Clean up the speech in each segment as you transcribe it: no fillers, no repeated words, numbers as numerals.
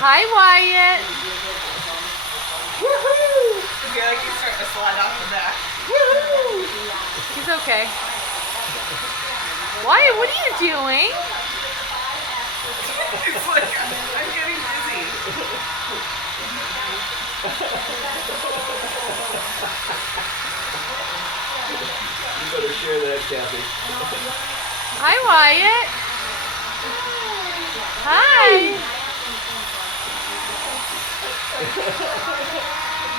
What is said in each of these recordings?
Hi, Wyatt. Woohoo! I feel like he's starting to slide off the back. Woohoo! He's okay. Wyatt, what are you doing? It's like, I'm getting dizzy. You better share that, Kathy. Hi, Wyatt. Hi.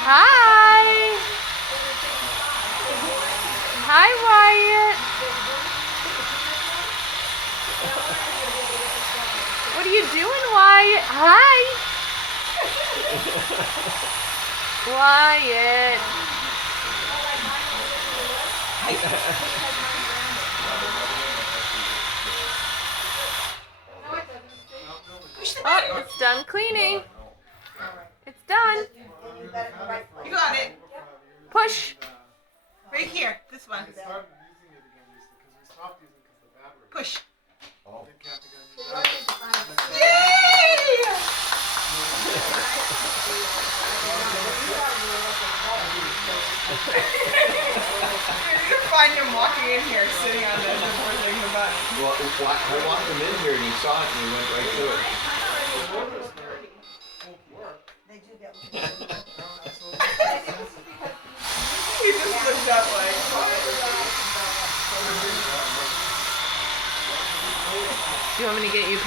Hi. Hi, Wyatt. What are you doing, Wyatt? Hi. Wyatt. Oh, it's done cleaning. It's done. You got it. Push. Right here. This one. Push. Yay! You're fine him walking in here, sitting on the board thing about. Well, I walked him in here and he saw it and he went right to it. He just looked up like. Do you want me to get you